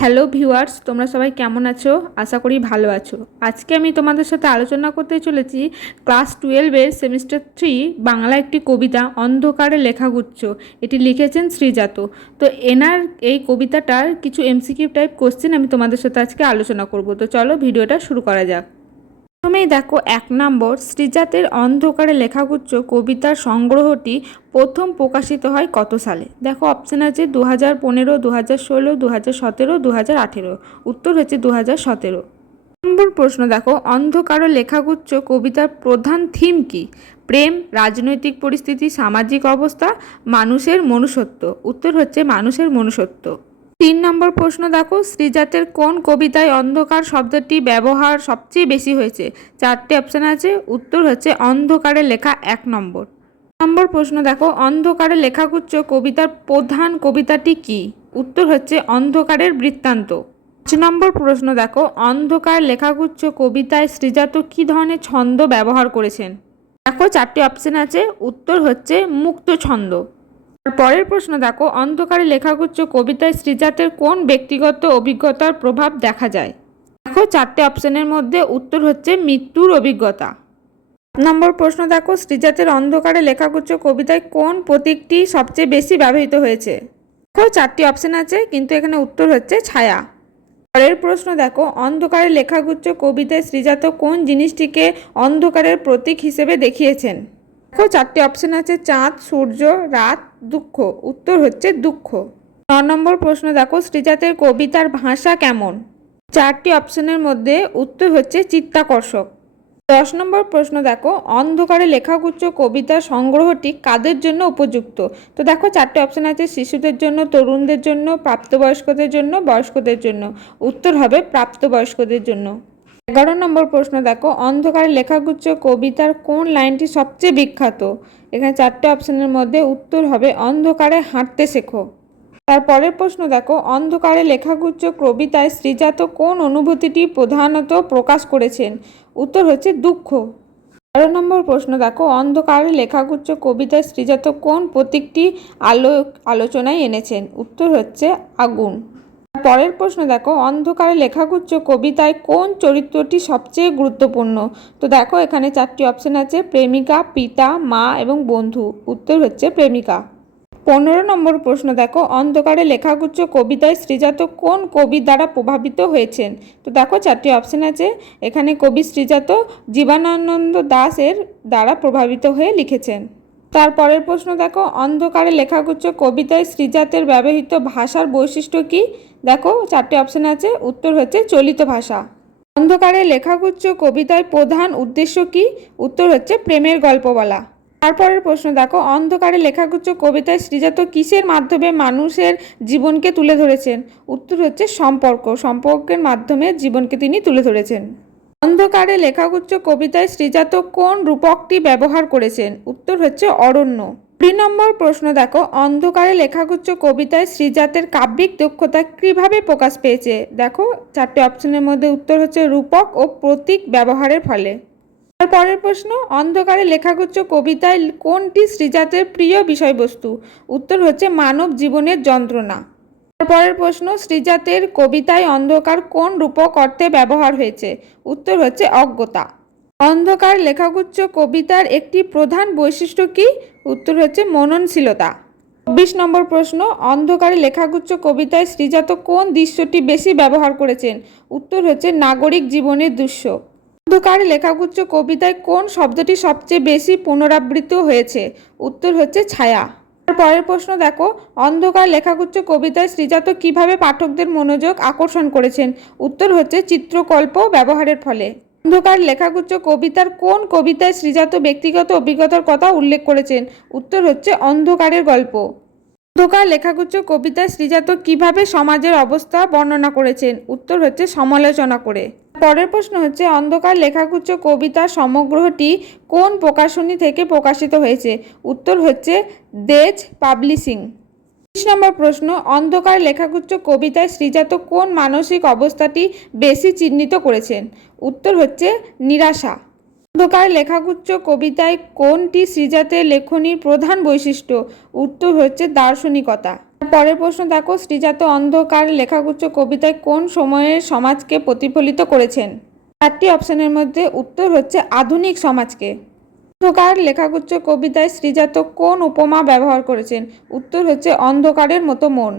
Hello viewers, তোমরা সবাই কেমন আছো? আশা করি ভালো আছো। আজকে আমি তোমাদের সাথে আলোচনা করতে চলেছি ক্লাস 12-এর সেমিস্টার 3 বাংলা একটি কবিতা অন্ধকারে লেখাগুচ্ছ। এটি লিখেছেন শ্রীজাত। তো এনার এই কবিতাটার কিছু এমসিকিউ টাইপ কোশ্চেন আমি তোমাদের সাথে আজকে আলোচনা করব। তো চলো ভিডিওটা শুরু করা যাক। প্রথমেই দেখো 1 নম্বর, শ্রীজাতের অন্ধকারে লেখাগুচ্ছ কবিতার সংগ্রহটি প্রথম প্রকাশিত হয় কত সালে? দেখো অপশান আছে 2015, 2016, 2017, 2018। উত্তর হচ্ছে 2017। নম্বর প্রশ্ন দেখো, অন্ধকারে লেখাগুচ্ছ কবিতার প্রধান থিম কি? প্রেম, রাজনৈতিক পরিস্থিতি, সামাজিক অবস্থা, মানুষের মনুষ্যত্ব। উত্তর হচ্ছে মানুষের মনুষ্যত্ব। 3 নম্বর প্রশ্ন দেখো, শ্রীজাতের কোন কবিতায় অন্ধকার শব্দটি ব্যবহার সবচেয়ে বেশি হয়েছে? 4টে অপশান আছে। উত্তর হচ্ছে অন্ধকারে লেখা 1 নম্বর। নম্বর প্রশ্ন দেখো, অন্ধকারে লেখাগুচ্ছ কবিতার প্রধান কবিতাটি কি? উত্তর হচ্ছে অন্ধকারের বৃত্তান্ত। 5 নম্বর প্রশ্ন দেখো, অন্ধকার লেখাগুচ্ছ কবিতায় শ্রীজাত কী ধরনের ছন্দ ব্যবহার করেছেন? দেখো 4টে অপশান আছে। উত্তর হচ্ছে মুক্ত ছন্দ। পরের প্রশ্ন দেখো, অন্ধকারে লেখাগুচ্ছ কবিতায় শ্রীজাতের কোন ব্যক্তিগত অভিজ্ঞতার প্রভাব দেখা যায়? দেখো 4টে অপশানের মধ্যে উত্তর হচ্ছে মৃত্যুর অভিজ্ঞতা। নম্বর প্রশ্ন দেখো, শ্রীজাতের অন্ধকারে লেখাগুচ্ছ কবিতায় কোন প্রতীকটি সবচেয়ে বেশি ব্যবহৃত হয়েছে? দেখো 4টি অপশান আছে, কিন্তু এখানে উত্তর হচ্ছে ছায়া। পরের প্রশ্ন দেখো, অন্ধকারে লেখাগুচ্ছ কবিতায় শ্রীজাত কোন জিনিসটিকে অন্ধকারের প্রতীক হিসেবে দেখিয়েছেন? দেখো 4টে অপশান আছে, চাঁদ, সূর্য, রাত, দুঃখ। উত্তর হচ্ছে দুঃখ। 9 নম্বর প্রশ্ন দেখো, শ্রীজাতের কবিতার ভাষা কেমন? 4টি অপশানের মধ্যে উত্তর হচ্ছে চিত্তাকর্ষক। 10 নম্বর প্রশ্ন দেখো, অন্ধকারে লেখাগুচ্ছ কবিতার সংগ্রহটি কাদের জন্য উপযুক্ত? তো দেখো 4টে অপশান আছে, শিশুদের জন্য, তরুণদের জন্য, প্রাপ্তবয়স্কদের জন্য, বয়স্কদের জন্য। উত্তর হবে প্রাপ্তবয়স্কদের জন্য। 11 নম্বর প্রশ্ন দেখো, অন্ধকারে লেখাগুচ্ছ কবিতার কোন লাইনটি সবচেয়ে বিখ্যাত? এখানে 4টে অপশানের মধ্যে উত্তর হবে অন্ধকারে হাঁটতে শেখো। তারপরের প্রশ্ন দেখো, অন্ধকারে লেখাগুচ্ছ কবিতায় শ্রীজাত কোন অনুভূতিটি প্রধানত প্রকাশ করেছেন? উত্তর হচ্ছে দুঃখ। 12 নম্বর প্রশ্ন দেখো, অন্ধকারে লেখাগুচ্ছ কবিতায় শ্রীজাত কোন প্রতীকটি আলোচনায় এনেছেন? উত্তর হচ্ছে আগুন। পরের প্রশ্ন দেখো, অন্ধকারে লেখাগুচ্ছ কবিতায় কোন চরিত্রটি সবচেয়ে গুরুত্বপূর্ণ? তো দেখো এখানে 4টি অপশান আছে, প্রেমিকা, পিতা, মা এবং বন্ধু। উত্তর হচ্ছে প্রেমিকা। 15 নম্বর প্রশ্ন দেখো, অন্ধকারে লেখাগুচ্ছ কবিতায় শ্রীজাত কোন কবি দ্বারা প্রভাবিত হয়েছেন? তো দেখো 4টি অপশান আছে, এখানে কবি শ্রীজাত জীবনানন্দ দাশের দ্বারা প্রভাবিত হয়ে লিখেছেন। তারপরের প্রশ্ন দেখো, অন্ধকারে লেখাগুচ্ছ কবিতায় শ্রীজাতের ব্যবহৃত ভাষার বৈশিষ্ট্য কী? দেখো 4টে অপশান আছে, উত্তর হচ্ছে চলিত ভাষা। অন্ধকারে লেখাগুচ্ছ কবিতায় প্রধান উদ্দেশ্য কী? উত্তর হচ্ছে প্রেমের গল্প বলা। তারপরের প্রশ্ন দেখো, অন্ধকারে লেখাগুচ্ছ কবিতায় শ্রীজাত কিসের মাধ্যমে মানুষের জীবনকে তুলে ধরেছেন? উত্তর হচ্ছে সম্পর্কের মাধ্যমে জীবনকে তিনি তুলে ধরেছেন। অন্ধকারে লেখাগুচ্ছ কবিতায় শ্রীজাত কোন রূপকটি ব্যবহার করেছেন? উত্তর হচ্ছে অরণ্য। 2 নম্বর প্রশ্ন দেখো, অন্ধকারে লেখাগুচ্ছ কবিতায় শ্রীজাতের কাব্যিক দক্ষতা কিভাবে প্রকাশ পেয়েছে? দেখো 4টে অপশনের মধ্যে উত্তর হচ্ছে রূপক ও প্রতীক ব্যবহারের ফলে। পরের প্রশ্ন, অন্ধকারে লেখাগুচ্ছ কবিতায় কোনটি শ্রীজাতের প্রিয় বিষয়বস্তু? উত্তর হচ্ছে মানব জীবনের যন্ত্রণা। পরের প্রশ্ন, শ্রীজাতের কবিতায় অন্ধকার কোন রূপক অর্থে ব্যবহার হয়েছে? উত্তর হচ্ছে অজ্ঞতা। অন্ধকার লেখাগুচ্ছ কবিতার একটি প্রধান বৈশিষ্ট্য কি? উত্তর হচ্ছে মননশীলতা। 24 নম্বর প্রশ্ন, অন্ধকারে লেখাগুচ্ছ কবিতায় শ্রীজাত কোন দৃশ্যটি বেশি ব্যবহার করেছেন? উত্তর হচ্ছে নাগরিক জীবনের দৃশ্য। অন্ধকারে লেখাগুচ্ছ কবিতায় কোন শব্দটি সবচেয়ে বেশি পুনরাবৃত্ত হয়েছে? উত্তর হচ্ছে ছায়া। পরের প্রশ্ন দেখো, অন্ধকার লেখাগুচ্ছ কবিতায় শ্রীজাত কিভাবে পাঠকদের মনোযোগ আকর্ষণ করেছেন? উত্তর হচ্ছে চিত্রকল্প ব্যবহারের ফলে। অন্ধকার লেখাগুচ্ছ কবিতার কোন কবিতায় শ্রীজাত ব্যক্তিগত অভিজ্ঞতার কথা উল্লেখ করেছেন? উত্তর হচ্ছে অন্ধকারের গল্প। অন্ধকার লেখাগুচ্ছ কবিতায় শ্রীজাত কিভাবে সমাজের অবস্থা বর্ণনা করেছেন? উত্তর হচ্ছে সমালোচনা করে। পরের প্রশ্ন হচ্ছে, অন্ধকার লেখাগুচ্ছ কবিতার সমগ্রটি কোন প্রকাশনী থেকে প্রকাশিত হয়েছে? উত্তর হচ্ছে দেজ পাবলিশিং। 20 নম্বর প্রশ্ন, অন্ধকার লেখাগুচ্ছ কবিতায় শ্রীজাত কোন মানসিক অবস্থাটি বেশি চিহ্নিত করেছেন? উত্তর হচ্ছে নিরাশা। অন্ধকার লেখাগুচ্ছ কবিতায় কোনটি শ্রীজাতের লেখনীর প্রধান বৈশিষ্ট্য? উত্তর হচ্ছে দার্শনিকতা। পরের প্রশ্ন দেখো, শ্রীজাত অন্ধকার লেখাগুচ্ছ কবিতায় কোন সময়ের সমাজকে প্রতিফলিত করেছেন? 4টি অপশনের মধ্যে উত্তর হচ্ছে আধুনিক সমাজকে। অন্ধকার লেখাগুচ্ছ কবিতায় শ্রীজাত কোন উপমা ব্যবহার করেছেন? উত্তর হচ্ছে অন্ধকারের মতো মন।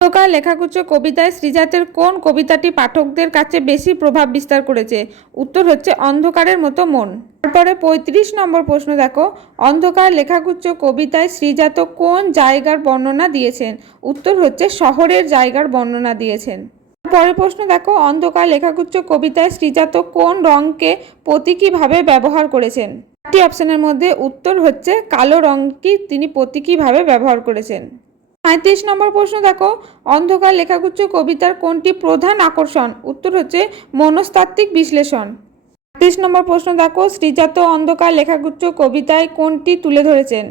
অন্ধকার লেখাগুচ্ছ কবিতায় শ্রীজাতের কোন কবিতাটি পাঠকদের কাছে বেশি প্রভাব বিস্তার করেছে? উত্তর হচ্ছে অন্ধকারের মতো মন। তারপরে 35 নম্বর প্রশ্ন দেখো, অন্ধকার লেখাগুচ্ছ কবিতায় শ্রীজাত কোন জায়গার বর্ণনা দিয়েছেন? উত্তর হচ্ছে শহরের জায়গার বর্ণনা দিয়েছেন। পরের প্রশ্ন দেখো, অন্ধকার লেখাগুচ্ছ কবিতায় শ্রীজাত কোন রঙকে প্রতীকীভাবে ব্যবহার করেছেন? 4টি অপশনের মধ্যে উত্তর হচ্ছে কালো রঙকে তিনি প্রতীকীভাবে ব্যবহার করেছেন। 35 নম্বর প্রশ্ন দেখো, অন্ধকার লেখাগুচ্ছ কবিতার কোনটি প্রধান আকর্ষণ? উত্তর হচ্ছে মনস্তাত্ত্বিক বিশ্লেষণ। 36 নম্বর প্রশ্ন দেখো, শ্রীজাত অন্ধকার লেখাগুচ্ছ কবিতায় কোনটি তুলে ধরেছেন?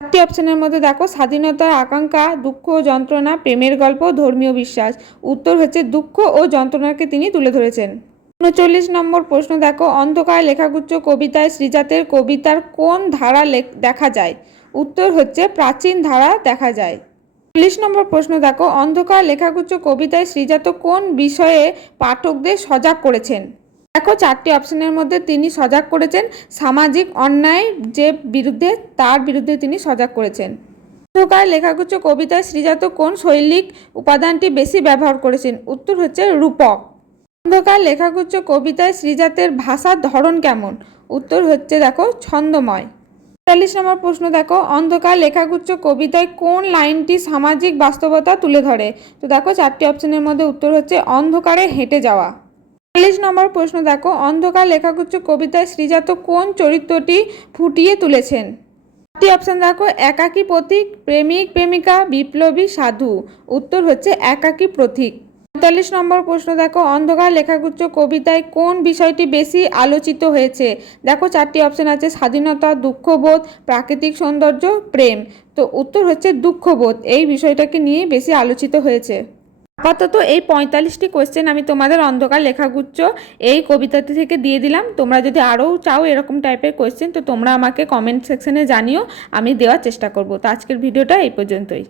4টি অপশনের মধ্যে দেখো স্বাধীনতার আকাঙ্ক্ষা, দুঃখ ও যন্ত্রণা, প্রেমের গল্প, ধর্মীয় বিশ্বাস। উত্তর হচ্ছে দুঃখ ও যন্ত্রণাকে তিনি তুলে ধরেছেন। 39 নম্বর প্রশ্ন দেখো, অন্ধকার লেখাগুচ্ছ কবিতায় শ্রীজাতের কবিতার কোন ধারা দেখা যায়? উত্তর হচ্ছে প্রাচীন ধারা দেখা যায়। 40 নম্বর প্রশ্ন দেখো, অন্ধকার লেখাগুচ্ছ কবিতায় শ্রীজাত কোন বিষয়ে পাঠকদের সজাগ করেছেন? দেখো 4টি অপশনের মধ্যে তিনি সজাগ করেছেন সামাজিক অন্যায় যে বিরুদ্ধে, তার বিরুদ্ধে তিনি সজাগ করেছেন। অন্ধকার লেখাগুচ্ছ কবিতায় শ্রীজাত কোন শৈলিক উপাদানটি বেশি ব্যবহার করেছেন? উত্তর হচ্ছে রূপক। অন্ধকার লেখাগুচ্ছ কবিতায় শ্রীজাতের ভাষার ধরন কেমন? উত্তর হচ্ছে দেখো ছন্দময়। ৪০ নম্বর প্রশ্ন দেখো, অন্ধকার লেখাগুচ্ছ কবিতায় কোন লাইনটি সামাজিক বাস্তবতা তুলে ধরে? তো দেখো 4টি অপশনের মধ্যে উত্তর হচ্ছে অন্ধকারে হেঁটে যাওয়া। ৪০ নম্বর প্রশ্ন দেখো, অন্ধকার লেখাগুচ্ছ কবিতায় শ্রীজাত কোন চরিত্রটি ফুটিয়ে তুলেছেন? 4টি অপশন দেখো, একাকী পথিক, প্রেমিক প্রেমিকা, বিপ্লবী, সাধু। উত্তর হচ্ছে একাকী পথিক। ৪৫ নম্বর প্রশ্ন দেখো, অন্ধকার লেখাগুচ্ছ কবিতায় কোন বিষয়টি বেশি আলোচিত হয়েছে? দেখো 4টি অপশন আছে স্বাধীনতা, দুঃখবোধ, প্রাকৃতিক সৌন্দর্য, প্রেম। তো উত্তর হচ্ছে দুঃখবোধ, এই বিষয়টাকে নিয়ে বেশি আলোচিত হয়েছে। আপাতত এই 45টি কোয়েশ্চেন আমি তোমাদের অন্ধকার লেখাগুচ্ছ এই কবিতাটি থেকে দিয়ে দিলাম। তোমরা যদি আরও চাও এরকম টাইপের কোয়েশ্চেন, তো তোমরা আমাকে কমেন্ট সেকশনে জানিও, আমি দেওয়ার চেষ্টা করব। তো আজকের ভিডিওটা এই পর্যন্তই।